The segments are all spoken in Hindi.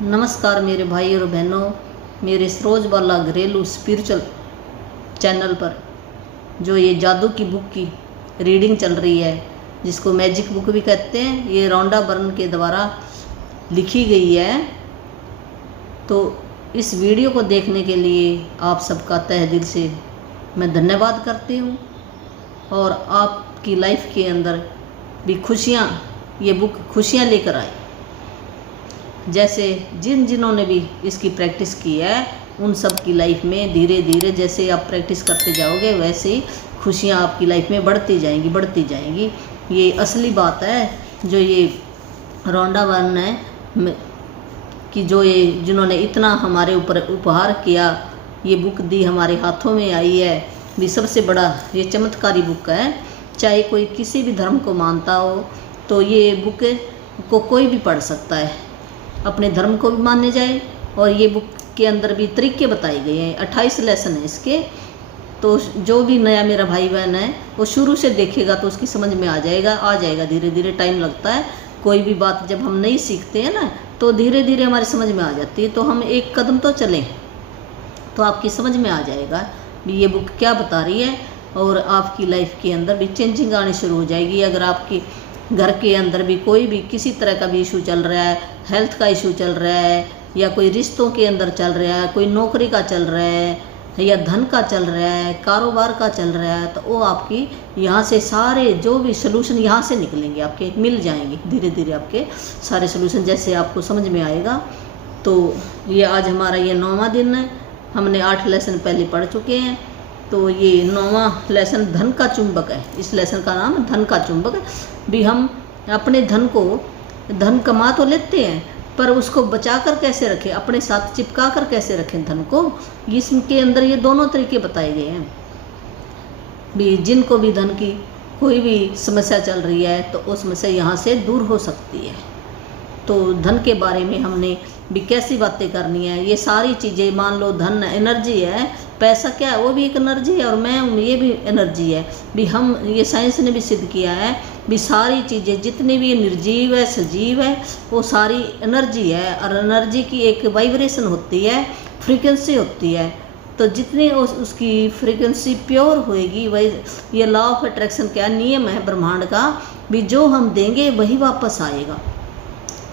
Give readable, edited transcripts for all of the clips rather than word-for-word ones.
नमस्कार मेरे भाई और बहनों, मेरे सरोजबाला घरेलू स्पिरिचुअल चैनल पर जो ये जादू की बुक की रीडिंग चल रही है, जिसको मैजिक बुक भी कहते हैं, ये रॉन्डा बर्न के द्वारा लिखी गई है। तो इस वीडियो को देखने के लिए आप सबका तहे दिल से मैं धन्यवाद करती हूँ और आपकी लाइफ के अंदर भी खुशियाँ, ये बुक खुशियाँ लेकर आए। जैसे जिन्होंने भी इसकी प्रैक्टिस की है, उन सब की लाइफ में धीरे धीरे जैसे आप प्रैक्टिस करते जाओगे वैसे ही खुशियाँ आपकी लाइफ में बढ़ती जाएंगी। ये असली बात है। जो ये रॉन्डा बर्न है कि जो ये जिन्होंने इतना हमारे ऊपर उपहार किया, ये बुक दी, हमारे हाथों में आई है, भी सबसे बड़ा ये चमत्कारी बुक है। चाहे कोई किसी भी धर्म को मानता हो तो ये बुक को कोई भी पढ़ सकता है, अपने धर्म को भी मानने जाए। और ये बुक के अंदर भी तरीके बताए गए हैं, 28 लेसन है इसके। तो जो भी नया मेरा भाई बहन है वो शुरू से देखेगा तो उसकी समझ में आ जाएगा। धीरे धीरे टाइम लगता है। कोई भी बात जब हम नहीं सीखते हैं ना, तो धीरे धीरे हमारी समझ में आ जाती है। तो हम एक कदम तो चलें तो आपकी समझ में आ जाएगा भी ये बुक क्या बता रही है, और आपकी लाइफ के अंदर भी चेंजिंग आनी शुरू हो जाएगी। अगर आपकी घर के अंदर भी कोई भी किसी तरह का भी इशू चल रहा है, हेल्थ का इशू चल रहा है, या कोई रिश्तों के अंदर चल रहा है, कोई नौकरी का चल रहा है, या धन का चल रहा है, कारोबार का चल रहा है, तो वो आपकी यहाँ से सारे जो भी सलूशन यहाँ से निकलेंगे, आपके मिल जाएंगे। धीरे धीरे आपके सारे सलूशन जैसे आपको समझ में आएगा। तो ये आज हमारा ये 9वां दिन है। हमने 8 लेसन पहले पढ़ चुके हैं। तो ये 9वां लेसन धन का चुंबक है। इस लेसन का नाम धन का चुंबक है। भी हम अपने धन कमा तो लेते हैं, पर उसको बचा कर कैसे रखें, अपने साथ चिपका कर कैसे रखें धन को, इसके अंदर ये दोनों तरीके बताए गए हैं। भी जिनको भी धन की कोई भी समस्या चल रही है तो वो समस्या यहाँ से दूर हो सकती है। तो धन के बारे में हमने भी कैसी बातें करनी है, ये सारी चीज़ें, मान लो धन एनर्जी है, पैसा क्या है, वो भी एक एनर्जी है, और मैं हूँ, ये भी एनर्जी है। भी हम ये साइंस ने भी सिद्ध किया है भी सारी चीज़ें जितनी भी निर्जीव है, सजीव है, वो सारी एनर्जी है। और एनर्जी की एक वाइब्रेशन होती है, फ्रीक्वेंसी होती है। तो जितनी उसकी फ्रीक्वेंसी प्योर होएगी, वही ये लॉ ऑफ अट्रैक्शन क्या नियम है ब्रह्मांड का, भी जो हम देंगे वही वापस आएगा।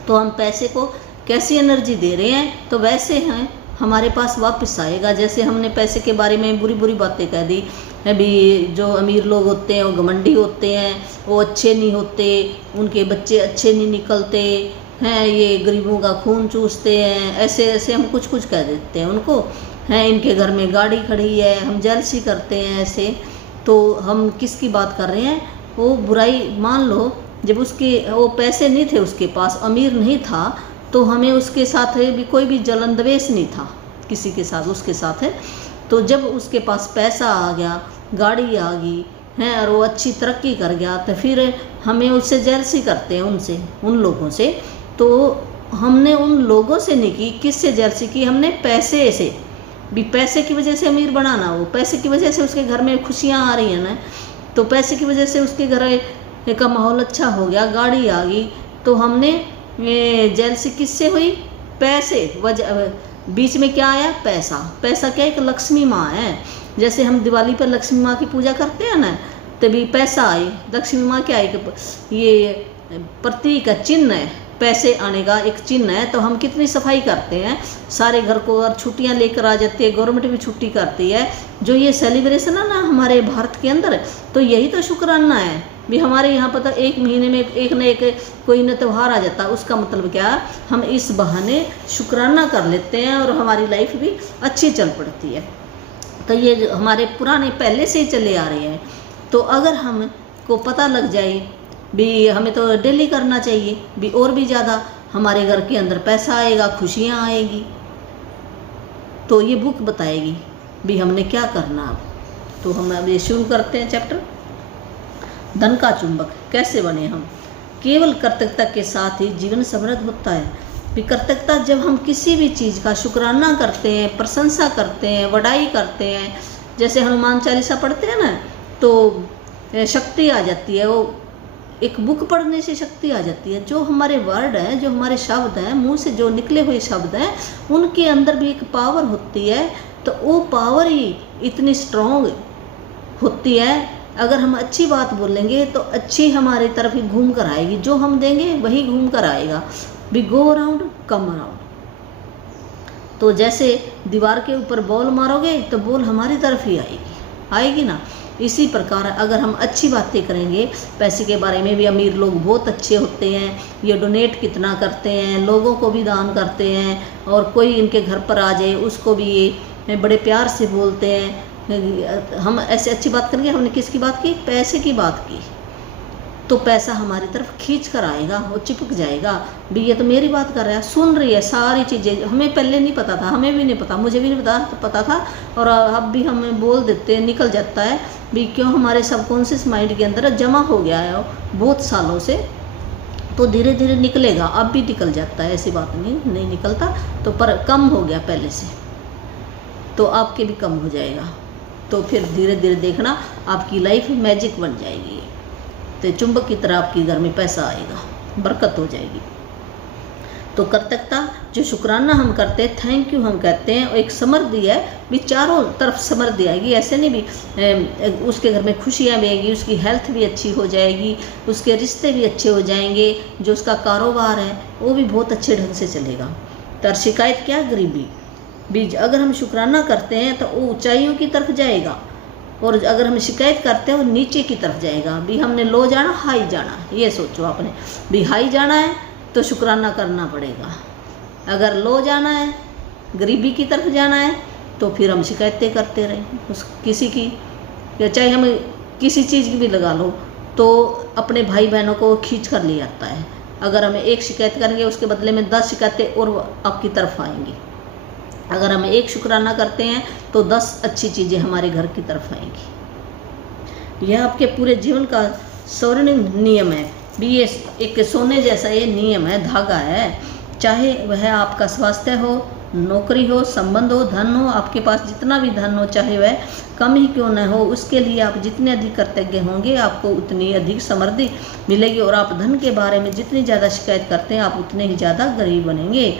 तो हम पैसे को कैसी एनर्जी दे रहे हैं तो वैसे हैं हमारे पास वापस आएगा। जैसे हमने पैसे के बारे में बुरी बुरी बातें कह दी अभी, जो अमीर लोग होते हैं वो घमंडी होते हैं, वो अच्छे नहीं होते, उनके बच्चे अच्छे नहीं निकलते हैं, ये गरीबों का खून चूसते हैं, ऐसे ऐसे हम कुछ कह देते हैं उनको हैं। इनके घर में गाड़ी खड़ी है, हम जेलसी करते हैं ऐसे। तो हम किसकी बात कर रहे हैं, वो बुराई। मान लो जब उसके वो पैसे नहीं थे, उसके पास अमीर नहीं था, तो हमें उसके साथ भी कोई भी जलन द्वेष नहीं था किसी के साथ, उसके साथ है। तो जब उसके पास पैसा आ गया, गाड़ी आ गई है, और वो अच्छी तरक्की कर गया, तो फिर हमें उससे जेलसी करते हैं, उन लोगों से। तो हमने उन लोगों से नहीं की, किससे जेलसी की, हमने पैसे से भी। पैसे की वजह से अमीर बनाना, वो पैसे की वजह से उसके घर में खुशियाँ आ रही हैं ना, तो पैसे की वजह से उसके घर का माहौल अच्छा हो गया, गाड़ी आ गई। तो हमने जेलसी किससे हुई, पैसे वजह। बीच में क्या आया, पैसा क्या, एक लक्ष्मी माँ है। जैसे हम दिवाली पर लक्ष्मी माँ की पूजा करते हैं ना, तभी पैसा आई। लक्ष्मी माँ क्या है, ये प्रतीक है, चिन्ह है, पैसे आने का एक चिन्ह है। तो हम कितनी सफाई करते हैं सारे घर को, और छुट्टियां लेकर आ जाती है, गवर्नमेंट भी छुट्टी करती है। जो ये सेलिब्रेशन है ना हमारे भारत के अंदर, तो यही तो शुक्राना है भी। हमारे यहाँ पर तो 1 महीने में एक न एक कोई न त्यौहार आ जाता है। उसका मतलब क्या, हम इस बहाने शुक्राना कर लेते हैं और हमारी लाइफ भी अच्छी चल पड़ती है। तो ये हमारे पुराने पहले से ही चले आ रहे हैं। तो अगर हमको पता लग जाए भी, हमें तो डेली करना चाहिए भी, और भी ज़्यादा हमारे घर के अंदर पैसा आएगा, खुशियाँ आएगी। तो ये बुक बताएगी भी हमने क्या करना। अब तो हम अब ये शुरू करते हैं चैप्टर, धन का चुंबक कैसे बने हम। केवल कृतज्ञता के साथ ही जीवन समृद्ध होता है। भी कृतज्ञता, जब हम किसी भी चीज़ का शुक्राना करते हैं, प्रशंसा करते हैं, वडाई करते हैं, जैसे हनुमान चालीसा पढ़ते हैं ना, तो शक्ति आ जाती है, वो एक बुक पढ़ने से शक्ति आ जाती है। जो हमारे वर्ड हैं, जो हमारे शब्द हैं, मुंह से जो निकले हुए शब्द हैं, उनके अंदर भी एक पावर होती है। तो वो पावर ही इतनी स्ट्रॉन्ग होती है। अगर हम अच्छी बात बोलेंगे तो अच्छी हमारी तरफ ही घूम कर आएगी, जो हम देंगे वही घूम कर आएगा। Be go around come around. तो जैसे दीवार के ऊपर बॉल मारोगे तो बॉल हमारी तरफ ही आएगी ना। इसी प्रकार अगर हम अच्छी बातें करेंगे, पैसे के बारे में भी अमीर लोग बहुत अच्छे होते हैं, ये डोनेट कितना करते हैं, लोगों को भी दान करते हैं, और कोई इनके घर पर आ जाए उसको भी ये बड़े प्यार से बोलते हैं। हम ऐसे अच्छी बात करेंगे। हमने किसकी बात की? पैसे की बात की, तो पैसा हमारी तरफ खींच कर आएगा, वो चिपक जाएगा। भी ये तो मेरी बात कर रहा है, सुन रही है सारी चीज़ें। हमें पहले नहीं पता था, हमें भी नहीं पता, मुझे भी नहीं पता था, और अब भी हमें बोल देते हैं, निकल जाता है भी। क्यों? हमारे सबकॉन्शियस माइंड के अंदर जमा हो गया है बहुत सालों से, तो धीरे धीरे निकलेगा। अब भी निकल जाता है, ऐसी बात नहीं निकलता तो, पर कम हो गया पहले से, तो आपके भी कम हो जाएगा। तो फिर धीरे धीरे देखना आपकी लाइफ मैजिक बन जाएगी, तो चुंबक की तरह आपके घर में पैसा आएगा, बरकत हो जाएगी। तो कृतज्ञता, जो शुक्राना हम करते हैं, थैंक यू हम कहते हैं, और एक समृद्धि है भी, चारों तरफ समृद्धि आएगी। ऐसे नहीं भी उसके घर में खुशियाँ भी आएगी, उसकी हेल्थ भी अच्छी हो जाएगी, उसके रिश्ते भी अच्छे हो जाएंगे, जो उसका कारोबार है वो भी बहुत अच्छे ढंग से चलेगा। तो शिकायत क्या? गरीबी भी। अगर हम शुक्राना करते हैं तो वो ऊंचाइयों की तरफ जाएगा, और अगर हम शिकायत करते हैं वो नीचे की तरफ जाएगा। भी हमने लो जाना, हाई जाना, ये सोचो आपने। भी हाई जाना है तो शुक्राना करना पड़ेगा, अगर लो जाना है, गरीबी की तरफ जाना है, तो फिर हम शिकायतें करते रहें उस किसी की, या चाहे हम किसी चीज़ की भी लगा लो, तो अपने भाई बहनों को खींच कर ले आता है। अगर हम एक शिकायत करेंगे उसके बदले में 10 शिकायतें और आपकी तरफ आएंगी। अगर हम एक शुक्राना करते हैं तो 10 अच्छी चीज़ें हमारे घर की तरफ आएंगी। यह आपके पूरे जीवन का स्वर्णिम नियम है भी। ये एक सोने जैसा ये नियम है, धागा है। चाहे वह आपका स्वास्थ्य हो, नौकरी हो, संबंध हो, धन हो, आपके पास जितना भी धन हो, चाहे वह कम ही क्यों न हो, उसके लिए आप जितने अधिक कृतज्ञ होंगे आपको उतनी अधिक समृद्धि मिलेगी। और आप धन के बारे में जितनी ज़्यादा शिकायत करते हैं आप उतने ही ज़्यादा गरीब बनेंगे।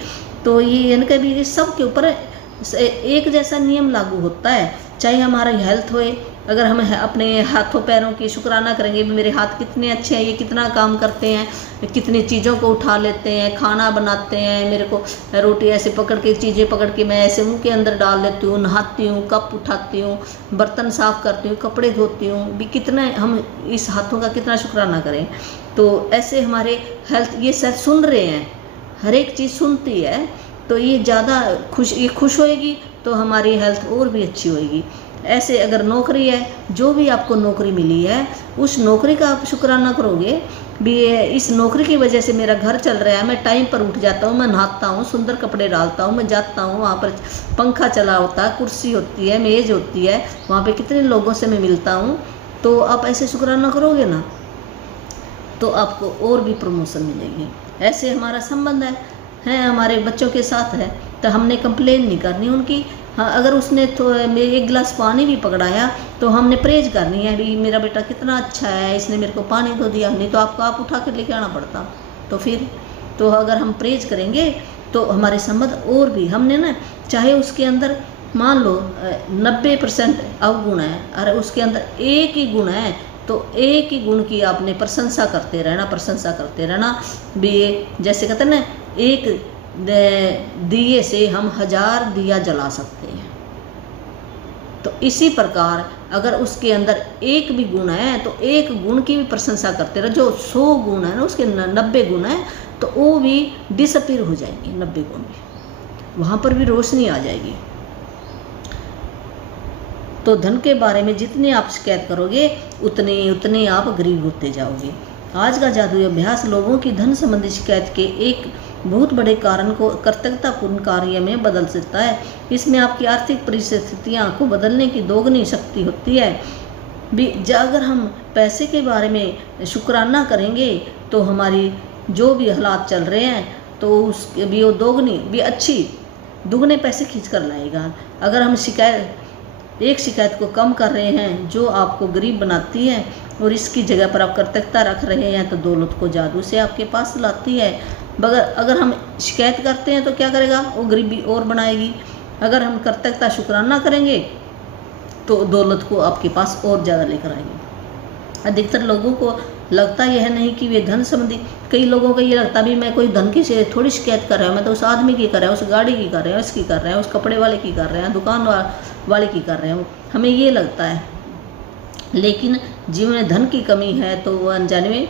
तो ये इनके भी सब के ऊपर एक जैसा नियम लागू होता है। चाहे हमारा हेल्थ होए, अगर हम अपने हाथों पैरों की शुक्राना करेंगे भी, मेरे हाथ कितने अच्छे हैं, ये कितना काम करते हैं, कितनी चीज़ों को उठा लेते हैं, खाना बनाते हैं, मेरे को रोटी ऐसे पकड़ के, चीज़ें पकड़ के मैं ऐसे मुंह के अंदर डाल लेती हूँ, नहाती हूँ, कप उठाती हूँ, बर्तन साफ़ करती हूँ, कपड़े धोती हूँ भी, कितना हम इस हाथों का कितना शुक्राना करें। तो ऐसे हमारे हेल्थ, ये सब सुन रहे हैं, हर एक चीज़ सुनती है, तो ये ज़्यादा खुश होएगी, तो हमारी हेल्थ और भी अच्छी होएगी। ऐसे अगर नौकरी है, जो भी आपको नौकरी मिली है, उस नौकरी का आप शुक्राना करोगे भी, इस नौकरी की वजह से मेरा घर चल रहा है, मैं टाइम पर उठ जाता हूँ, मैं नहाता हूँ, सुंदर कपड़े डालता हूँ, मैं जाता हूँ, वहाँ पर पंखा चला होता है, कुर्सी होती है, मेज़ होती है, वहाँ पे कितने लोगों से मैं मिलता हूँ। तो आप ऐसे शुक्राना करोगे ना, तो आपको और भी प्रमोशन मिलेगी। ऐसे हमारा संबंध है हमारे बच्चों के साथ है, तो हमने कंप्लेन नहीं करनी उनकी। हाँ, अगर उसने तो एक गिलास पानी भी पकड़ाया तो हमने प्रेज करनी है भी, मेरा बेटा कितना अच्छा है, इसने मेरे को पानी तो दिया, नहीं तो आपको आप उठा कर लेके आना पड़ता। तो फिर तो अगर हम प्रेज करेंगे तो हमारे संबंध और भी, हमने ना, चाहे उसके अंदर मान लो 90% अवगुण है, अरे उसके अंदर एक ही गुण है, तो एक ही गुण की आपने प्रशंसा करते रहना भी। जैसे कहते हैं ना, एक दिए से हम 1000 दिया जला सकते हैं। तो इसी प्रकार अगर उसके अंदर एक भी गुण है तो एक गुण की भी प्रशंसा करते रहो। जो 100 गुण है ना, उसके 90 गुण है, तो वो भी डिसअपीयर हो जाएंगे, 90 गुण भी, वहाँ पर भी रोशनी आ जाएगी। तो धन के बारे में जितने आप शिकायत करोगे उतने आप गरीब होते जाओगे। आज का जादुई अभ्यास लोगों की धन संबंधी शिकायत के एक बहुत बड़े कारण को कृतज्ञतापूर्ण कार्य में बदल सकता है। इसमें आपकी आर्थिक परिस्थितियां को बदलने की दोगुनी शक्ति होती है। अगर हम पैसे के बारे में शुक्राना करेंगे तो हमारी जो भी हालात चल रहे हैं तो उस भी वो दोगुनी भी अच्छी दुगने पैसे खींच कर लाएगा। अगर हम शिकायत एक शिकायत को कम कर रहे हैं जो आपको गरीब बनाती है, और इसकी जगह पर आप कृतज्ञता रख रहे हैं तो दौलत को जादू से आपके पास लाती है। मगर अगर हम शिकायत करते हैं तो क्या करेगा, वो गरीबी और बनाएगी। अगर हम कृतज्ञता शुक्राना करेंगे तो दौलत को आपके पास और ज़्यादा लेकर आएंगे। अधिकतर लोगों को लगता यह नहीं कि वे धन संबंधी, कई लोगों को ये लगता भी मैं कोई धन की से थोड़ी शिकायत कर रहा हूँ, मैं तो उस आदमी की कर रहा हूँ, उस गाड़ी की कर रहा हूँ, इसकी कर रहा हूँ, उस कपड़े वाले की कर रहे हैं, दुकान वाले की कर रहे हूँ, हमें ये लगता है। लेकिन जीवन में धन की कमी है तो वो अनजाने में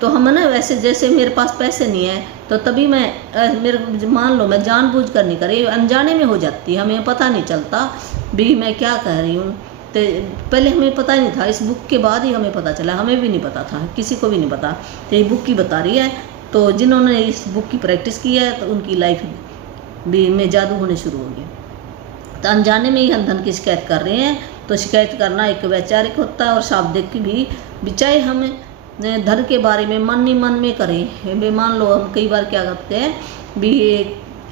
तो हम ना, वैसे जैसे मेरे पास पैसे नहीं है तो तभी मैं मेरे मान लो मैं जानबूझ कर नहीं कर रही, अनजाने में हो जाती है, हमें पता नहीं चलता भी मैं क्या कह रही हूँ। तो पहले हमें पता नहीं था, इस बुक के बाद ही हमें पता चला, हमें भी नहीं पता था, किसी को भी नहीं पता। तो ये बुक की बता रही है, तो जिन्होंने इस बुक की प्रैक्टिस की है तो उनकी लाइफ भी में जादू होने शुरू हो गया। तो अनजाने में ही हम धन की शिकायत कर रहे हैं। तो शिकायत करना एक वैचारिक होता है और शाब्दिक भी, चाहे हम धन के बारे में मन ही मन में करें। मान लो हम कई बार क्या करते हैं भी,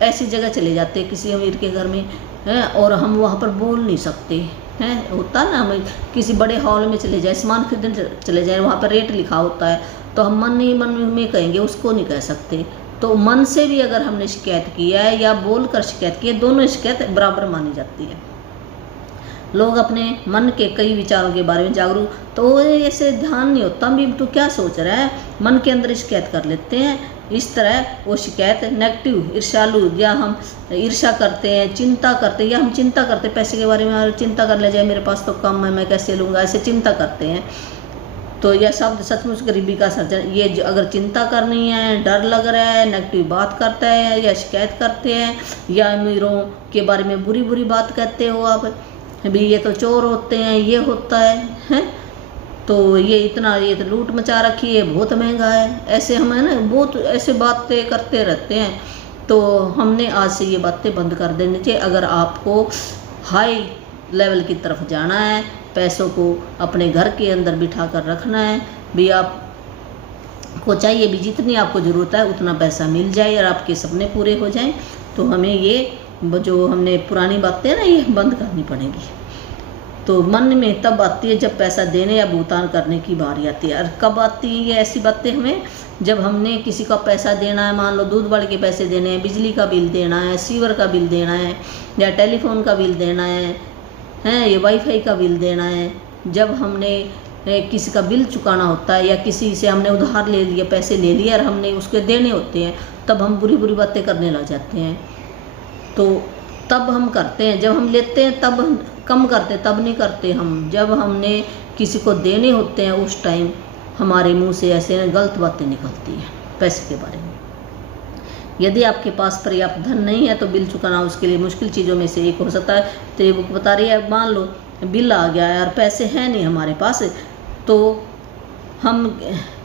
ऐसी जगह चले जाते हैं किसी अमीर के घर में हैं और हम वहाँ पर बोल नहीं सकते हैं, होता ना, हम किसी बड़े हॉल में चले जाए, सामान खरीदने चले जाए, वहाँ पर रेट लिखा होता है तो हम मन ही मन में कहेंगे, उसको नहीं कह सकते। तो मन से भी अगर हमने शिकायत की है या बोल कर शिकायत की है, दोनों शिकायत बराबर मानी जाती है। लोग अपने मन के कई विचारों के बारे में जागरूक, तो ऐसे ध्यान नहीं होता भी तो क्या सोच रहा है, मन के अंदर शिकायत कर लेते हैं। इस तरह वो शिकायत नेगेटिव, ईर्ष्यालु, या हम ईर्ष्या करते हैं, चिंता करते हैं, या हम चिंता करते हैं पैसे के बारे में, चिंता कर ले जाए मेरे पास तो कम है, मैं कैसे लूँगा, ऐसे चिंता करते हैं। तो यह शब्द सचमुच गरीबी का सर्जन, ये अगर चिंता करनी है, डर लग रहा है, नेगेटिव बात करता है या शिकायत करते हैं, या अमीरों के बारे में बुरी बुरी बात कहते हो आप भी, ये तो चोर होते हैं, ये होता है तो ये तो लूट मचा रखी है, बहुत महंगा है, ऐसे हम है ना बहुत ऐसे बातें करते रहते हैं। तो हमने आज से ये बातें बंद कर देनी चाहिए। अगर आपको हाई लेवल की तरफ जाना है, पैसों को अपने घर के अंदर बिठा कर रखना है भी, आप को चाहिए भी जितनी आपको ज़रूरत है उतना पैसा मिल जाए और आपके सपने पूरे हो जाएं, तो हमें ये जो हमने पुरानी बातें ना ये बंद करनी पड़ेगी। तो मन में तब आती है जब पैसा देने या भुगतान करने की बारी आती है। और कब आती है ये ऐसी बातें हमें, जब हमने किसी का पैसा देना है, मान लो दूध वाले के पैसे देने हैं, बिजली का बिल देना है, सीवर का बिल देना है, या टेलीफोन का बिल देना है ये वाईफाई का बिल देना है। जब हमने किसी का बिल चुकाना होता है या किसी से हमने उधार ले लिया, पैसे ले लिए और हमने उसके देने होते हैं, तब हम बुरी बुरी बातें करने लग जाते हैं। तो तब हम करते हैं, जब हम लेते हैं तब हम कम करते, तब नहीं करते हम। जब हमने किसी को देने होते हैं उस टाइम हमारे मुंह से ऐसे गलत बातें निकलती हैं पैसे के बारे में। यदि आपके पास पर्याप्त धन नहीं है तो बिल चुकाना उसके लिए मुश्किल चीज़ों में से एक हो सकता है। तो ये बुक बता रही है, मान लो बिल आ गया है और पैसे हैं नहीं हमारे पास, तो हम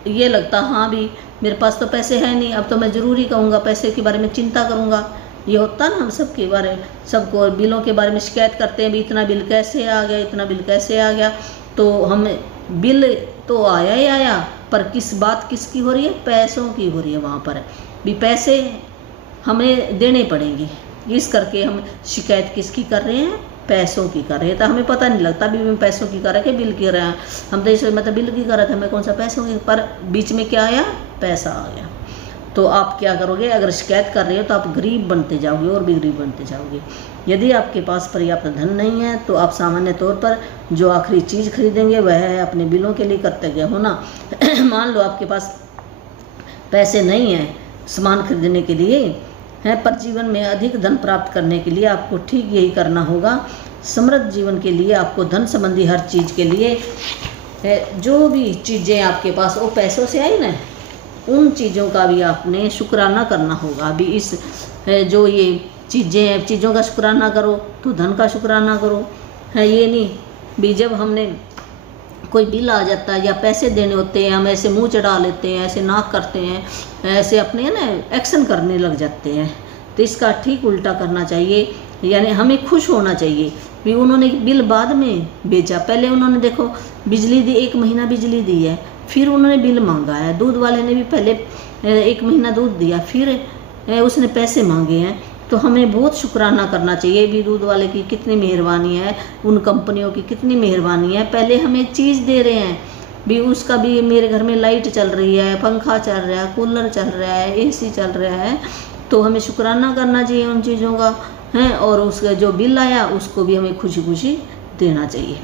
ये लगता हाँ भी मेरे पास तो पैसे हैं नहीं, अब तो मैं ज़रूर ही कहूँगा, पैसे के बारे में चिंता करूँगा। ये होता ना, हम सबके बारे में, सबको बिलों के बारे में शिकायत करते हैं भी इतना बिल कैसे आ गया, इतना बिल कैसे आ गया। तो हम बिल तो आया ही आया, पर किस बात किसकी हो रही है, पैसों की हो रही है। वहाँ पर भी पैसे हमें देने पड़ेंगे, इस करके हम शिकायत किसकी कर रहे हैं, पैसों की कर रहे हैं। तो हमें पता नहीं लगता भी मैं पैसों की कर रहा है कि बिल की रहा है। हम तो इसे मतलब बिल की कर रहा था, मैं कौन सा पैसों की, पर बीच में क्या आया, पैसा आ गया। तो आप क्या करोगे, अगर शिकायत कर रहे हो तो आप गरीब बनते जाओगे और भी गरीब बनते जाओगे। यदि आपके पास पर्याप्त धन नहीं है तो आप सामान्य तौर पर जो आखिरी चीज़ खरीदेंगे वह है अपने बिलों के लिए कर्तव्य होना। मान लो आपके पास पैसे नहीं हैं सामान खरीदने के लिए है, पर जीवन में अधिक धन प्राप्त करने के लिए आपको ठीक यही करना होगा। समृद्ध जीवन के लिए आपको धन संबंधी हर चीज़ के लिए जो भी चीज़ें आपके पास वो पैसों से आई ना, उन चीज़ों का भी आपने शुक्राना करना होगा। अभी इस जो ये चीज़ें हैं, चीज़ों का शुक्राना करो तो धन का शुक्राना करो है। ये नहीं भी जब हमने कोई बिल आ जाता है या पैसे देने होते हैं हम ऐसे मुंह चढ़ा लेते हैं, ऐसे नाक करते हैं, ऐसे अपने ना एक्शन करने लग जाते हैं। तो इसका ठीक उल्टा करना चाहिए, यानी हमें खुश होना चाहिए भी उन्होंने बिल बाद में भेजा, पहले उन्होंने देखो बिजली दी, 1 महीना बिजली दी है, फिर उन्होंने बिल मांगा है। दूध वाले ने भी पहले 1 महीना दूध दिया, फिर उसने पैसे मांगे हैं, तो हमें बहुत शुक्राना करना चाहिए भी दूध वाले की कितनी मेहरबानी है, उन कंपनियों की कितनी मेहरबानी है। पहले हमें चीज़ दे रहे हैं भी, उसका भी मेरे घर में लाइट चल रही है, पंखा चल रहा है, कूलर चल रहा है, एसी चल रहा है, तो हमें शुक्राना करना चाहिए उन चीज़ों का है। और उसका जो बिल आया उसको भी हमें खुशी खुशी देना चाहिए।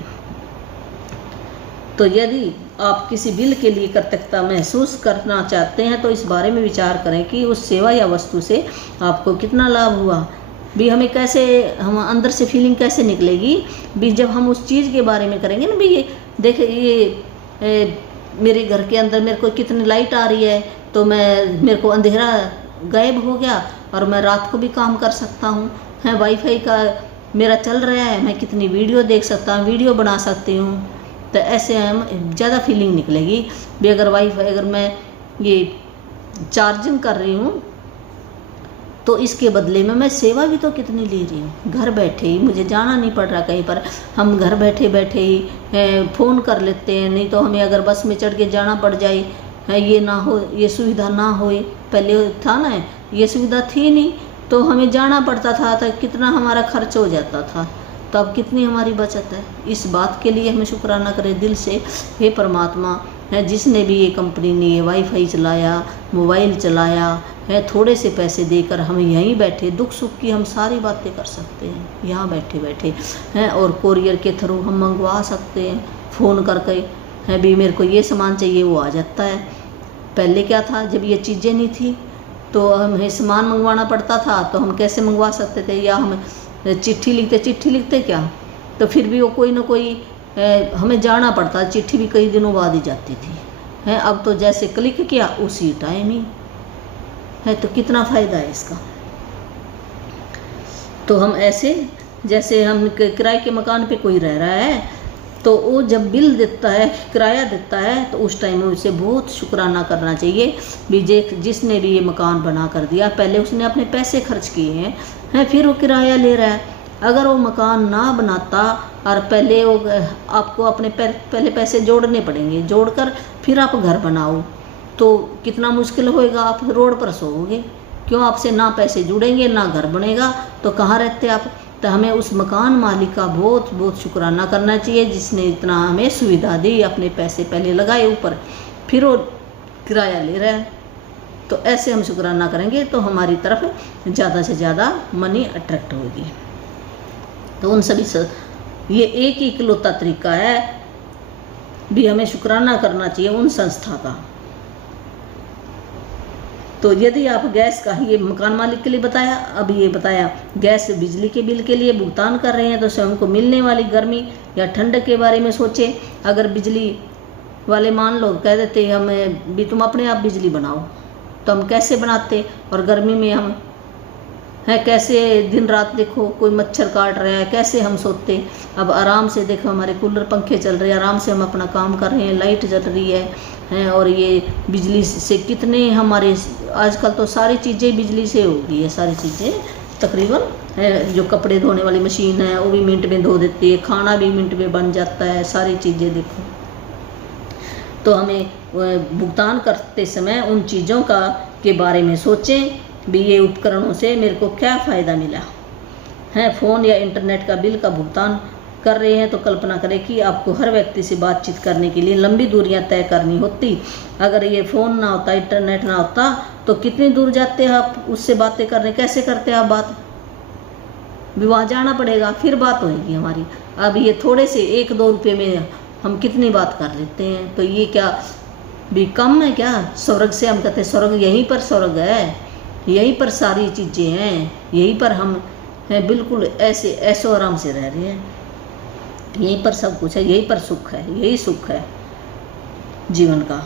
तो यदि आप किसी बिल के लिए कृतज्ञता महसूस करना चाहते हैं तो इस बारे में विचार करें कि उस सेवा या वस्तु से आपको कितना लाभ हुआ भी। हमें कैसे, हम अंदर से फीलिंग कैसे निकलेगी भी जब हम उस चीज़ के बारे में करेंगे ना भी, ये देखे ये मेरे घर के अंदर मेरे को कितनी लाइट आ रही है, तो मेरे को अंधेरा गायब हो गया और मैं रात को भी काम कर सकता हूँ है। वाईफाई का मेरा चल रहा है, मैं कितनी वीडियो देख सकता हूँ, वीडियो बना सकती हूँ। तो ऐसे हम ज़्यादा फीलिंग निकलेगी भी। अगर वाईफाई, अगर मैं ये चार्जिंग कर रही हूँ तो इसके बदले में मैं सेवा भी तो कितनी ले रही हूँ। घर बैठे ही, मुझे जाना नहीं पड़ रहा कहीं पर, हम घर बैठे बैठे ही फ़ोन कर लेते हैं। नहीं तो हमें अगर बस में चढ़ के जाना पड़ जाए है, ये ना हो, ये सुविधा ना हो, पहले था ना ये सुविधा थी नहीं, तो हमें जाना पड़ता था, तो कितना हमारा खर्च हो जाता था। तो अब कितनी हमारी बचत है। इस बात के लिए हमें शुक्राना करें दिल से। हे परमात्मा है, जिसने भी ये कंपनी ने ये वाईफाई चलाया, मोबाइल चलाया है, थोड़े से पैसे देकर हम यहीं बैठे दुख सुख की हम सारी बातें कर सकते हैं यहाँ बैठे बैठे हैं। और कोरियर के थ्रू हम मंगवा सकते हैं, फ़ोन करके है भी मेरे को ये सामान चाहिए, वो आ जाता है। पहले क्या था, जब ये चीज़ें नहीं थी तो हमें सामान मंगवाना पड़ता था, तो हम कैसे मंगवा सकते थे, या हम चिट्ठी लिखते क्या, तो फिर भी वो कोई ना कोई हमें जाना पड़ता, चिट्ठी भी कई दिनों बाद ही जाती थी है। अब तो जैसे क्लिक किया उसी टाइम ही है, तो कितना फ़ायदा है इसका। तो हम ऐसे, जैसे हम किराए के मकान पे कोई रह रहा है तो वो जब बिल देता है, किराया देता है, तो उस टाइम में उसे बहुत शुक्राना करना चाहिए भी जिसने भी ये मकान बना कर दिया। पहले उसने अपने पैसे खर्च किए हैं फिर वो किराया ले रहा है। अगर वो मकान ना बनाता और पहले वो आपको अपने पहले पैसे जोड़ने पड़ेंगे, जोड़कर फिर आप घर बनाओ तो कितना मुश्किल होएगा। आप रोड पर सोओगे, क्यों, आपसे ना पैसे जुड़ेंगे ना घर बनेगा, तो कहाँ रहते आप। तो हमें उस मकान मालिक का बहुत बहुत शुक्राना करना चाहिए जिसने इतना हमें सुविधा दी, अपने पैसे पहले लगाए ऊपर, फिर वो किराया ले रहा है। तो ऐसे हम शुक्राना करेंगे तो हमारी तरफ ज़्यादा से ज़्यादा मनी अट्रैक्ट होगी। तो उन सभी ये एक ही इकलौता तरीका है भी हमें शुक्राना करना चाहिए उन संस्था का। तो यदि आप गैस का, ये मकान मालिक के लिए बताया, अब ये बताया गैस बिजली के बिल के लिए भुगतान कर रहे हैं तो स्वयं को मिलने वाली गर्मी या ठंड के बारे में सोचें। अगर बिजली वाले मान लो कह देते हमें भी तुम अपने आप बिजली बनाओ, तो हम कैसे बनाते। और गर्मी में हम है कैसे दिन रात देखो कोई मच्छर काट रहा है, कैसे हम सोते। अब आराम से देखो हमारे कूलर पंखे चल रहे हैं, आराम से हम अपना काम कर रहे हैं, लाइट जल रही है और ये बिजली से कितने हमारे आजकल तो सारी चीज़ें बिजली से हो गई है, सारी चीज़ें तकरीबन है। जो कपड़े धोने वाली मशीन है वो भी मिनट में धो देती है, खाना भी मिनट में बन जाता है, सारी चीज़ें देखो। तो हमें भुगतान करते समय उन चीज़ों का के बारे में सोचें भी ये उपकरणों से मेरे को क्या फ़ायदा मिला है। फ़ोन या इंटरनेट का बिल का भुगतान कर रहे हैं तो कल्पना करें कि आपको हर व्यक्ति से बातचीत करने के लिए लंबी दूरियां तय करनी होती। अगर ये फ़ोन ना होता, इंटरनेट ना होता तो कितनी दूर जाते हैं आप उससे बातें करने, कैसे करते हैं आप बात, भी वहाँ जाना पड़ेगा फिर बात होगी हमारी। अब ये थोड़े से 1-2 रुपये में हम कितनी बात कर लेते हैं, तो ये क्या भी कम है क्या। स्वर्ग से हम कहते हैं स्वर्ग, यहीं पर स्वर्ग है, यहीं पर सारी चीज़ें हैं, यहीं पर हम हैं, बिल्कुल ऐसे ऐशो आराम से रह रहे हैं, यहीं पर सब कुछ है, यहीं पर सुख है, यही सुख है जीवन का।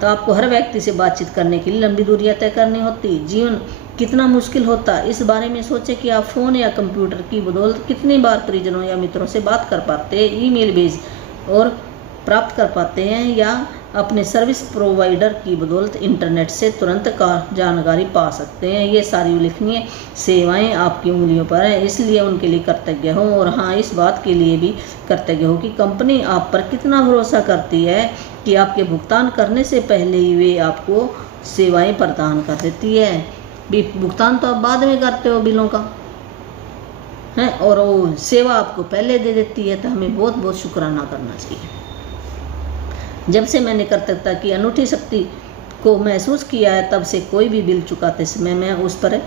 तो आपको हर व्यक्ति से बातचीत करने के लिए लंबी दूरियां तय करनी होती, जीवन कितना मुश्किल होता। इस बारे में सोचें कि आप फ़ोन या कंप्यूटर की बदौलत कितनी बार परिजनों या मित्रों से बात कर पाते हैं, ईमेल भेज और प्राप्त कर पाते हैं, या अपने सर्विस प्रोवाइडर की बदौलत इंटरनेट से तुरंत का जानकारी पा सकते हैं। ये सारी उल्लेखनीय सेवाएं आपकी उंगलियों पर हैं, इसलिए उनके लिए कृतज्ञ हो। और हाँ, इस बात के लिए भी कृतज्ञ हो कि कंपनी आप पर कितना भरोसा करती है कि आपके भुगतान करने से पहले ही वे आपको सेवाएं प्रदान कर देती है। भी भुगतान तो आप बाद में करते हो बिलों का है, और वो सेवा आपको पहले दे देती है। तो हमें बहुत बहुत शुक्राना करना चाहिए। जब से मैंने कर्तव्यता की अनूठी शक्ति को महसूस किया है, तब से कोई भी बिल चुकाते समय मैं उस पर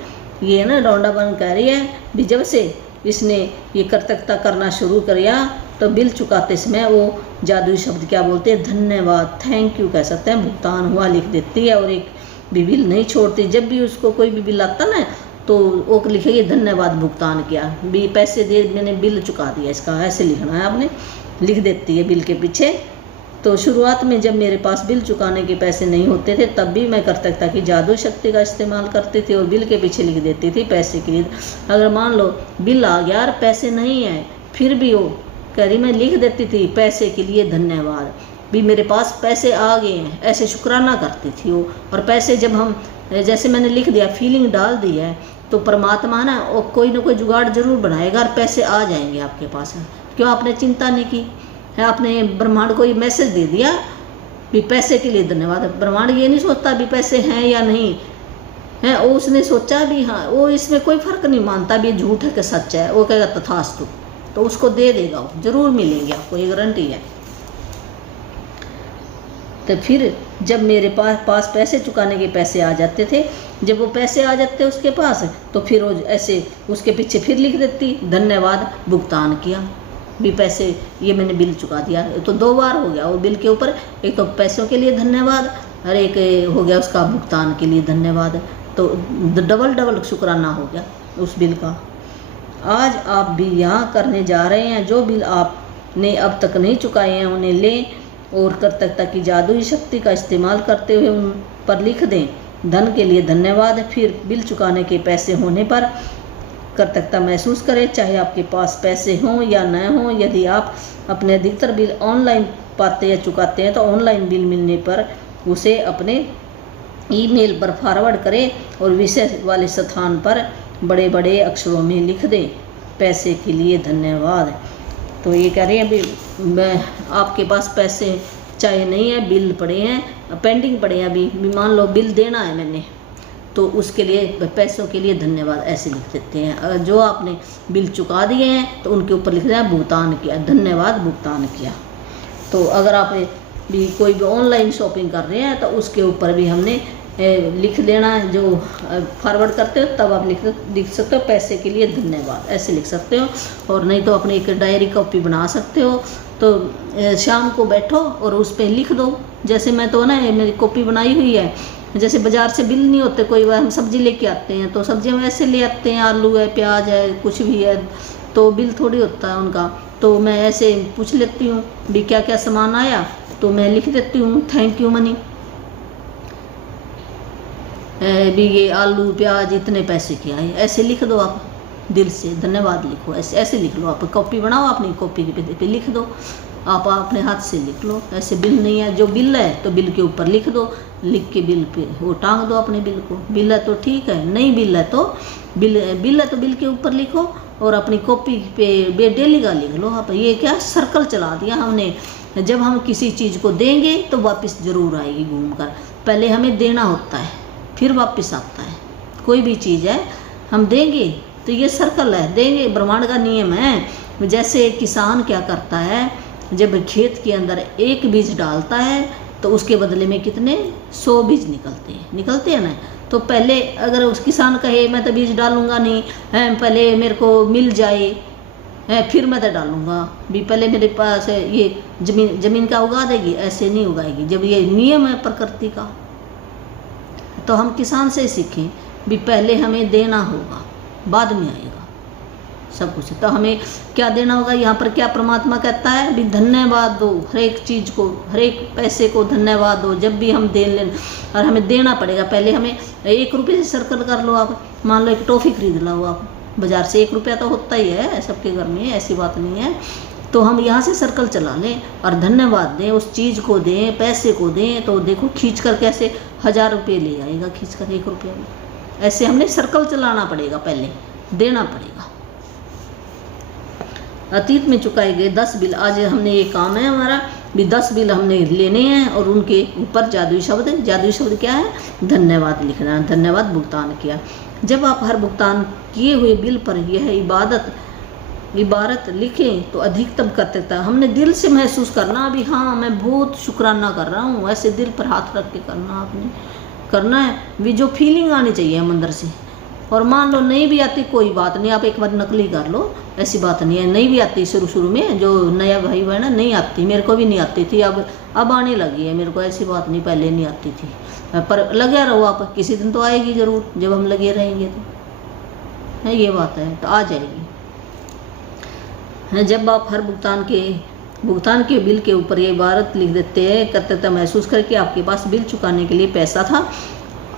ये ना डोंडाबन कह रही है भी जब से इसने ये कर्तव्यता करना शुरू किया तो बिल चुकाते समय वो जादुई शब्द क्या बोलते हैं, धन्यवाद, थैंक यू कह सकते हैं, भुगतान हुआ लिख देती है। और एक भी बिल नहीं छोड़ती। जब भी उसको कोई भी बिल आता ना तो वो लिखेगी धन्यवाद, भुगतान किया, भी पैसे दे, मैंने बिल चुका दिया, इसका ऐसे लिखना है आपने, लिख देती है बिल के पीछे। तो शुरुआत में जब मेरे पास बिल चुकाने के पैसे नहीं होते थे तब भी मैं कर्तव्यता की जादू शक्ति का इस्तेमाल करती थी और बिल के पीछे लिख देती थी पैसे के लिए। अगर मान लो बिल आ गया और पैसे नहीं है, फिर भी वो कह रही मैं लिख देती थी पैसे के लिए धन्यवाद, भी मेरे पास पैसे आ गए हैं, ऐसे शुक्राना करती थी वो। और पैसे जब हम जैसे मैंने लिख दिया, फीलिंग डाल दी है, तो परमात्मा ना वो कोई ना कोई जुगाड़ जरूर बनाएगा और पैसे आ जाएंगे आपके पास। क्यों आपने चिंता नहीं की है, आपने ब्रह्मांड को ये मैसेज दे दिया भी पैसे के लिए धन्यवाद। ब्रह्मांड ये नहीं सोचता भी पैसे हैं या नहीं है, वो उसने सोचा भी हाँ, वो इसमें कोई फर्क नहीं मानता भी झूठ है कि सच है, वो कहेगा तथास्तु, तो उसको दे देगा, वो जरूर मिलेंगे आपको, ये गारंटी है। तो फिर जब मेरे पास पैसे चुकाने के पैसे आ जाते थे, जब वो पैसे आ जाते उसके पास, तो फिर वो ऐसे उसके पीछे फिर लिख देती धन्यवाद, भुगतान किया, भी पैसे ये मैंने बिल चुका दिया। तो 2 बार हो गया वो बिल के ऊपर, एक तो पैसों के लिए धन्यवाद और एक हो गया उसका भुगतान के लिए धन्यवाद। तो डबल शुक्राना हो गया उस बिल का। आज आप भी यहाँ करने जा रहे हैं, जो बिल आपने अब तक नहीं चुकाए हैं उन्हें लें और कर्तव्यता की जादुई शक्ति का इस्तेमाल करते हुए उन पर लिख दें धन के लिए धन्यवाद। फिर बिल चुकाने के पैसे होने पर कर्तव्यता महसूस करें, चाहे आपके पास पैसे हों या न हों। यदि आप अपने अधिकतर बिल ऑनलाइन पाते या चुकाते हैं तो ऑनलाइन बिल मिलने पर उसे अपने ईमेल पर फॉरवर्ड करें और विषय वाले स्थान पर बड़े बड़े अक्षरों में लिख दें पैसे के लिए धन्यवाद। तो ये कह रहे हैं अभी आपके पास पैसे चाहे नहीं है, बिल पड़े हैं, पेंडिंग पड़े हैं, अभी मान लो बिल देना है मैंने, तो उसके लिए पैसों के लिए धन्यवाद ऐसे लिख देते हैं। अगर जो आपने बिल चुका दिए हैं तो उनके ऊपर लिख दें भुगतान किया, धन्यवाद भुगतान किया। तो अगर आप भी कोई भी ऑनलाइन शॉपिंग कर रहे हैं तो उसके ऊपर भी हमने लिख देना, जो फॉरवर्ड करते हो तब आप लिख सकते हो पैसे के लिए धन्यवाद, ऐसे लिख सकते हो। और नहीं तो अपने एक डायरी कॉपी बना सकते हो, तो शाम को बैठो और उस पर लिख दो। जैसे मैं तो ना मेरी कॉपी बनाई हुई है, जैसे बाज़ार से बिल नहीं होते, कोई बार हम सब्ज़ी लेके आते हैं तो सब्ज़ी हम ऐसे ले आते हैं, आलू है, प्याज है, कुछ भी है, तो बिल थोड़ी होता है उनका। तो मैं ऐसे पूछ लेती हूँ भी क्या क्या सामान आया, तो मैं लिख देती हूँ थैंक यू मनी, भी ये आलू प्याज इतने पैसे के आए, ऐसे लिख दो आप दिल से, धन्यवाद लिखो, ऐसे लिख लो। आप कॉपी बनाओ, अपनी कॉपी पे लिख दो, आप अपने हाथ से लिख लो। ऐसे बिल नहीं है, जो बिल है तो बिल के ऊपर लिख दो, लिख के बिल पे वो टांग दो अपने बिल को। बिल है तो ठीक है, नहीं बिल है तो बिल है तो बिल के ऊपर लिखो और अपनी कॉपी पे डेली का लिख लो आप। ये क्या सर्कल चला दिया हमने, जब हम किसी चीज़ को देंगे तो वापस ज़रूर आएगी घूम कर। पहले हमें देना होता है फिर वापस आता है, कोई भी चीज़ है हम देंगे तो ये सर्कल है, देंगे, ब्रह्मांड का नियम है। जैसे किसान क्या करता है, जब खेत के अंदर एक बीज डालता है तो उसके बदले में कितने 100 बीज निकलते हैं ना। तो पहले अगर उस किसान कहे मैं तो बीज डालूंगा नहीं है, पहले मेरे को मिल जाए है फिर मैं तो डालूंगा, भी पहले मेरे पास ये जमीन का उगा देगी, ऐसे नहीं उगाएगी। जब ये नियम है प्रकृति का, तो हम किसान से सीखें भी पहले हमें देना होगा, बाद में आएगा सब कुछ। तो हमें क्या देना होगा, यहाँ पर क्या परमात्मा कहता है भी धन्यवाद दो, हर एक चीज़ को, हर एक पैसे को धन्यवाद दो। जब भी हम दे लें और हमें देना पड़ेगा, पहले हमें 1 रुपये से सर्कल कर लो। आप मान लो एक टॉफ़ी खरीद लो आप बाज़ार से, 1 रुपया तो होता ही है सबके घर में, ऐसी बात नहीं है। तो हम यहाँ से सर्कल चला लें और धन्यवाद दें, उस चीज़ को दें, पैसे को दें, तो देखो खींच कर कैसे 1000 रुपये ले आएगा, खींच कर 1 रुपया में। ऐसे हमने सर्कल चलाना पड़ेगा, पहले देना पड़ेगा। अतीत में चुकाए गए 10 बिल, आज हमने ये काम है हमारा भी 10 बिल हमने लेने हैं और उनके ऊपर जादुई शब्द क्या है, धन्यवाद लिखना, धन्यवाद भुगतान किया। जब आप हर भुगतान किए हुए बिल पर यह इबारत लिखें तो अधिकतम कृतज्ञता हमने दिल से महसूस करना, अभी हाँ मैं बहुत शुक्राना कर रहा हूँ, ऐसे दिल पर हाथ रख के करना, आपने करना है भी जो फीलिंग आनी चाहिए हम अंदर से। और मान लो नहीं भी आती कोई बात नहीं, आप एक बार नकली कर लो, ऐसी बात नहीं है। नहीं भी आती शुरू में, जो नया भाई बहन है नहीं आती, मेरे को भी नहीं आती थी, अब आने लगी है मेरे को, ऐसी बात नहीं पहले नहीं आती थी। पर लगे रहो आप, किसी दिन तो आएगी ज़रूर, जब हम लगे रहेंगे तो है, ये बात है, तो आ जाएगी। जब आप हर भुगतान के बिल के ऊपर ये इबारत लिख देते हैं, कृतज्ञता महसूस करके आपके पास बिल चुकाने के लिए पैसा था,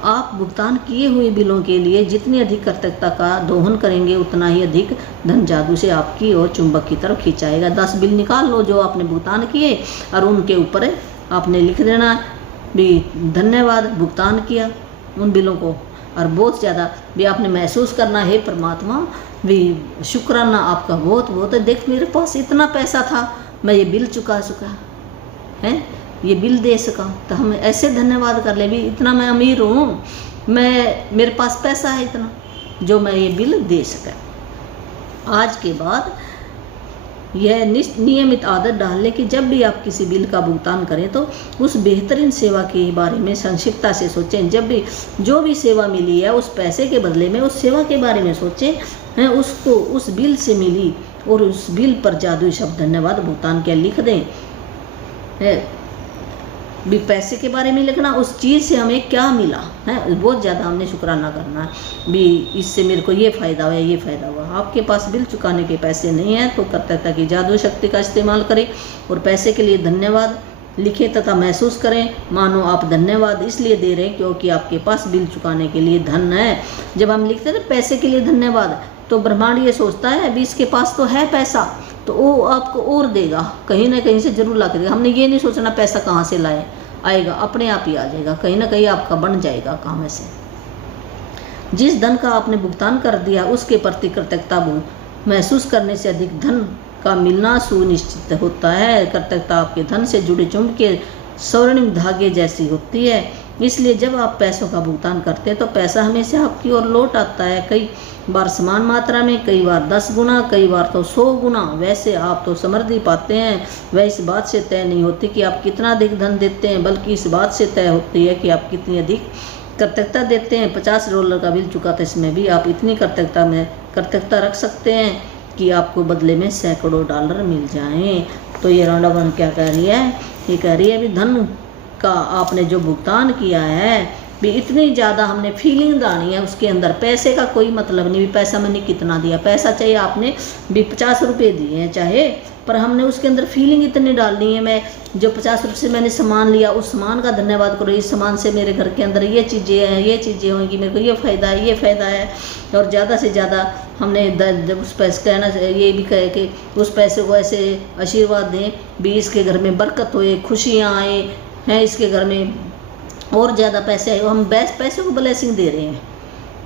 आप भुगतान किए हुए बिलों के लिए जितनी अधिक कृतज्ञता का दोहन करेंगे उतना ही अधिक धन जादू से आपकी ओर चुंबक की तरफ खिंचाएगा। 10 बिल निकाल लो जो आपने भुगतान किए और उनके ऊपर आपने लिख देना भी धन्यवाद, भुगतान किया उन बिलों को, और बहुत ज़्यादा भी आपने महसूस करना है परमात्मा भी शुक्राना आपका बहुत बहुत है, देख मेरे पास इतना पैसा था, मैं ये बिल चुका है, ये बिल दे सका। तो हम ऐसे धन्यवाद कर ले भी इतना मैं अमीर हूँ, मेरे पास पैसा है इतना जो मैं ये बिल दे सका। आज के बाद यह नियमित आदत डाल लें कि जब भी आप किसी बिल का भुगतान करें तो उस बेहतरीन सेवा के बारे में संक्षिप्तता से सोचें। जब भी जो भी सेवा मिली है उस पैसे के बदले में उस सेवा के बारे में सोचें, हैं उसको उस बिल से मिली, और उस बिल पर जादुई शब्द धन्यवाद भुगतान किया लिख दें। भी पैसे के बारे में लिखना, उस चीज़ से हमें क्या मिला है, बहुत ज़्यादा हमने शुक्राना करना है भी इससे मेरे को ये फ़ायदा हुआ, ये फ़ायदा हुआ। आपके पास बिल चुकाने के पैसे नहीं हैं तो कृतज्ञता की जादुई शक्ति का इस्तेमाल करें और पैसे के लिए धन्यवाद लिखें तथा महसूस करें मानो आप धन्यवाद इसलिए दे रहे हैं क्योंकि आपके पास बिल चुकाने के लिए धन है। जब हम लिखते हैं ना पैसे के लिए धन्यवाद, तो ब्रह्मांड ये सोचता है अभी इसके पास तो है पैसा, तो वो आपको और देगा, कहीं ना कहीं से जरूर ला के देगा। हमने ये नहीं सोचना पैसा कहाँ से लाए, आएगा अपने आप ही आ जाएगा, कहीं ना कहीं आपका बन जाएगा काम ऐसे। जिस धन का आपने भुगतान कर दिया उसके प्रति कृतज्ञता महसूस करने से अधिक धन का मिलना सुनिश्चित होता है। कृतज्ञता आपके धन से जुड़े चुंबक के स्वर्णिम धागे जैसी होती है, इसलिए जब आप पैसों का भुगतान करते हैं तो पैसा हमेशा आपकी ओर लौट आता है, कई बार समान मात्रा में, कई बार 10 गुना, कई बार तो 100 गुना। वैसे आप तो समृद्धि पाते हैं, वह इस बात से तय नहीं होती कि आप कितना अधिक धन देते हैं, बल्कि इस बात से तय होती है कि आप कितनी अधिक कृतज्ञता देते हैं। $50 का बिल चुका था, इसमें भी आप इतनी कृतज्ञता रख सकते हैं कि आपको बदले में सैकड़ों डॉलर मिल जाएं। तो ये राउंड वन क्या कह रही है, ये कह रही है भी धन का आपने जो भुगतान किया है भी इतनी ज़्यादा हमने फीलिंग डाली है उसके अंदर। पैसे का कोई मतलब नहीं भी पैसा मैंने कितना दिया, पैसा चाहिए आपने भी 50 रुपये दिए हैं चाहे, पर हमने उसके अंदर फीलिंग इतनी डालनी है, मैं जो 50 रुपये से मैंने सामान लिया उस सामान का धन्यवाद करो, इस सामान से मेरे घर के अंदर ये चीज़ें हैं, ये चीज़ें होंगी, मेरे को ये फ़ायदा है, ये फ़ायदा है। और ज़्यादा से ज़्यादा हमने जब उस पैसे कहना ये भी कहे कि उस पैसे को ऐसे आशीर्वाद दें भी इसके घर में बरकत होए, खुशियाँ आए हैं, इसके घर में और ज़्यादा पैसे आए। हम बेस्ट पैसे को ब्लेसिंग दे रहे हैं,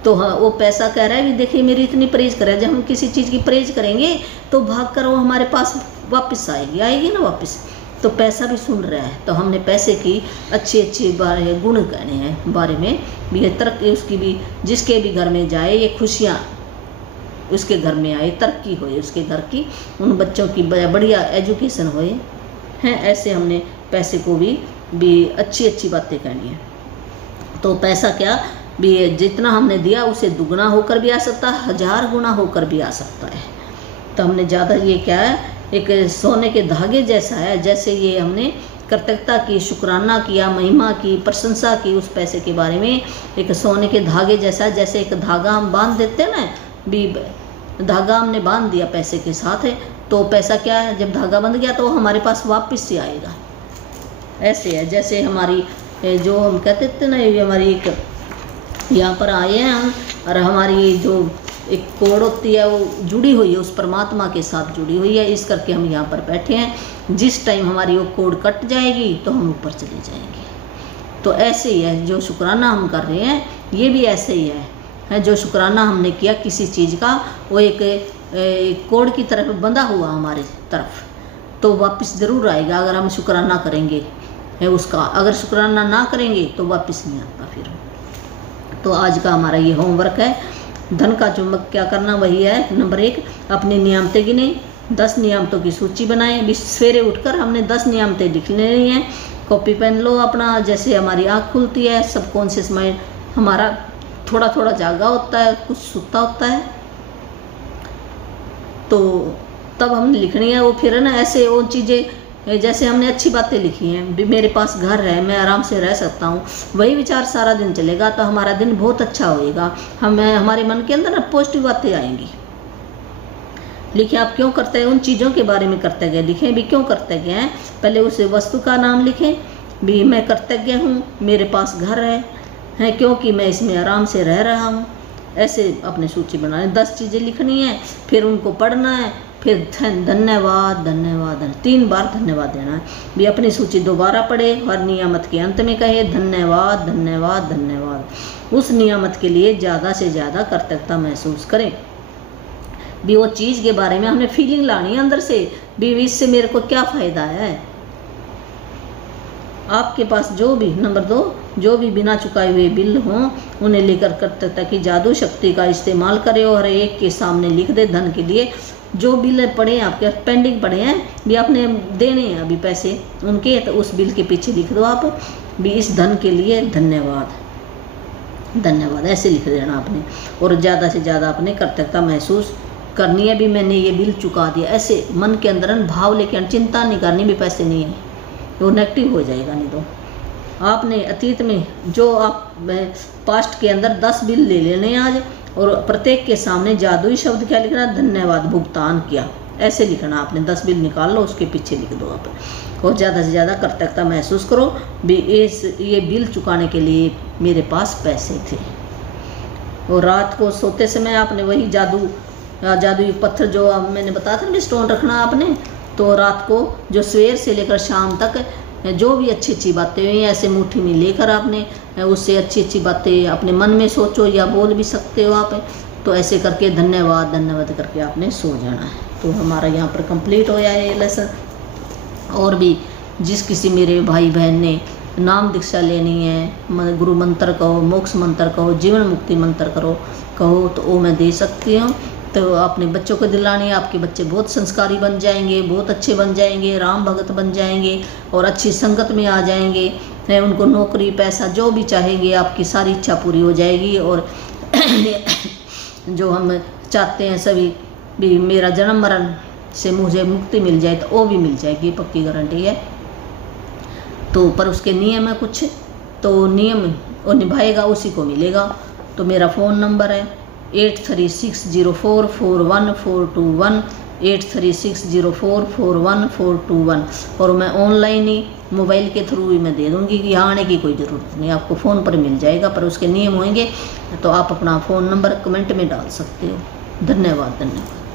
तो हाँ वो पैसा कह रहा है भी देखिए मेरी इतनी प्रेज कर रहा है। जब हम किसी चीज़ की प्रेज करेंगे तो भाग कर वो हमारे पास वापस आएगी ना वापस, तो पैसा भी सुन रहा है। तो हमने पैसे की अच्छी बारे गुण कहने हैं बारे में भी, ये तरक्की उसकी भी, जिसके भी घर में जाए ये खुशियाँ उसके घर में आए, तरक्की होए उसके घर की, उन बच्चों की बढ़िया एजुकेशन होए हैं। ऐसे हमने पैसे को भी अच्छी बातें कहनी है। तो पैसा क्या भी जितना हमने दिया उसे दुगना होकर भी आ सकता है, 1000 गुना होकर भी आ सकता है। तो हमने ज़्यादा ये क्या है, एक सोने के धागे जैसा है, जैसे ये हमने कृतज्ञता की, शुक्राना किया, महिमा की, प्रशंसा की उस पैसे के बारे में, एक सोने के धागे जैसा, जैसे एक धागा हम बांध देते हैं ना, भी धागा हमने बांध दिया पैसे के साथ है, तो पैसा क्या है जब धागा बंध गया तो हमारे पास वापस से आएगा। ऐसे है जैसे हमारी जो हम कहते थे ना, ये हमारी एक यहाँ पर आए हैं हम, और हमारी जो एक कोड होती है वो जुड़ी हुई है उस परमात्मा के साथ जुड़ी हुई है, इस करके हम यहाँ पर बैठे हैं। जिस टाइम हमारी वो कोड कट जाएगी तो हम ऊपर चले जाएंगे। तो ऐसे ही है जो शुक्राना हम कर रहे हैं, ये भी ऐसे ही है जो शुक्राना हमने किया किसी चीज़ का, वो एक कोड की तरफ बंधा हुआ हमारे तरफ, तो वापस ज़रूर आएगा अगर हम शुक्राना करेंगे है उसका। अगर शुक्राना ना करेंगे तो वापस नहीं आता फिर। तो आज का हमारा ये होमवर्क है। धन का चुंबक क्या करना वही है। नंबर 1, अपनी नियामतें गिने, 10 नियामतों की सूची बनाएं। भी सवेरे उठकर हमने 10 नियामतें लिख लेनी हैं। कॉपी पेन लो अपना, जैसे हमारी आँख खुलती है, सबकॉन्शियस माइंड हमारा थोड़ा थोड़ा जागा होता है, कुछ सुता होता है, तो तब हमने लिखनी है वो। फिर ना ऐसे वो चीज़ें, जैसे हमने अच्छी बातें लिखी हैं, भी मेरे पास घर है, मैं आराम से रह सकता हूँ, वही विचार सारा दिन चलेगा तो हमारा दिन बहुत अच्छा होएगा। हमारे मन के अंदर ना पॉजिटिव बातें आएंगी। लिखें आप क्यों करते हैं, उन चीज़ों के बारे में कृतज्ञ लिखें भी, क्यों कृतज्ञ हैं। पहले उस वस्तु का नाम लिखें भी, मैं कृतज्ञ हूँ मेरे पास घर है क्योंकि मैं इसमें आराम से रह रहा हूँ। ऐसे अपनी सूची बनानी, 10 चीज़ें लिखनी है, फिर उनको पढ़ना है, फिर धन्यवाद धन्यवाद 3 बार धन्यवाद देना है भी। अपनी सूची दोबारा पढ़े, हर नियामत के अंत में कहे धन्यवाद धन्यवाद धन्यवाद। उस नियामत के लिए ज़्यादा से ज़्यादा कृतज्ञता महसूस करें भी। वो चीज़ के बारे में हमने फीलिंग लानी है अंदर से भी, इससे मेरे को क्या फ़ायदा है। आपके पास जो भी, नंबर 2, जो भी बिना चुकाए हुए बिल हों उन्हें लेकर कृतज्ञता की जादू शक्ति का इस्तेमाल करें और एक के सामने लिख दे। धन के लिए जो बिल पड़े हैं आपके पेंडिंग पड़े हैं भी, आपने देने हैं अभी पैसे उनके, तो उस बिल के पीछे लिख दो आप भी, इस धन के लिए धन्यवाद धन्यवाद, ऐसे लिख देना आपने। और ज़्यादा से ज़्यादा आपने कृतज्ञता महसूस करनी है भी, मैंने ये बिल चुका दिया। ऐसे मन के अंदर भाव लेके चिंता नहीं करनी भी पैसे नहीं है, वो नेगेटिव हो जाएगा। नहीं तो आपने अतीत में जो आप पास्ट के अंदर 10 बिल ले लेने आज, और प्रत्येक के सामने जादुई शब्द क्या लिखना, धन्यवाद भुगतान किया, ऐसे लिखना आपने। 10 बिल निकाल लो, उसके पीछे लिख दो आप। और ज़्यादा से ज़्यादा कृतज्ञता महसूस करो भी, ये बिल चुकाने के लिए मेरे पास पैसे थे। और रात को सोते समय आपने वही जादुई पत्थर जो मैंने बताया था ना, स्टोन रखना आपने। तो रात को जो सवेर से लेकर शाम तक जो भी अच्छी अच्छी बातें हुई ऐसे मुट्ठी में लेकर आपने उससे अच्छी अच्छी बातें अपने मन में सोचो या बोल भी सकते हो आप। तो ऐसे करके धन्यवाद धन्यवाद करके आपने सो जाना है। तो हमारा यहाँ पर कंप्लीट हो जाए ये लेसन। और भी जिस किसी मेरे भाई बहन ने नाम दीक्षा लेनी है, गुरु मंत्र कहो, मोक्ष मंत्र कहो, जीवन मुक्ति मंत्र कहो तो वो मैं दे सकती हूँ। तो अपने बच्चों को दिलानी है, आपके बच्चे बहुत संस्कारी बन जाएंगे, बहुत अच्छे बन जाएंगे, राम भगत बन जाएंगे और अच्छी संगत में आ जाएंगे। उनको नौकरी पैसा जो भी चाहेंगे आपकी सारी इच्छा पूरी हो जाएगी। और जो हम चाहते हैं सभी भी, मेरा जन्म मरण से मुझे मुक्ति मिल जाए तो वो भी मिल जाएगी, पक्की गारंटी है। तो पर उसके नियम है कुछ, तो नियम वो निभाएगा उसी को मिलेगा। तो मेरा फ़ोन नंबर है 8360441421 8360441421। और मैं ऑनलाइन ही मोबाइल के थ्रू ही मैं दे दूँगी कि यहाँ आने की कोई ज़रूरत नहीं, आपको फ़ोन पर मिल जाएगा। पर उसके नियम होंगे तो आप अपना फ़ोन नंबर कमेंट में डाल सकते हो। धन्यवाद धन्यवाद।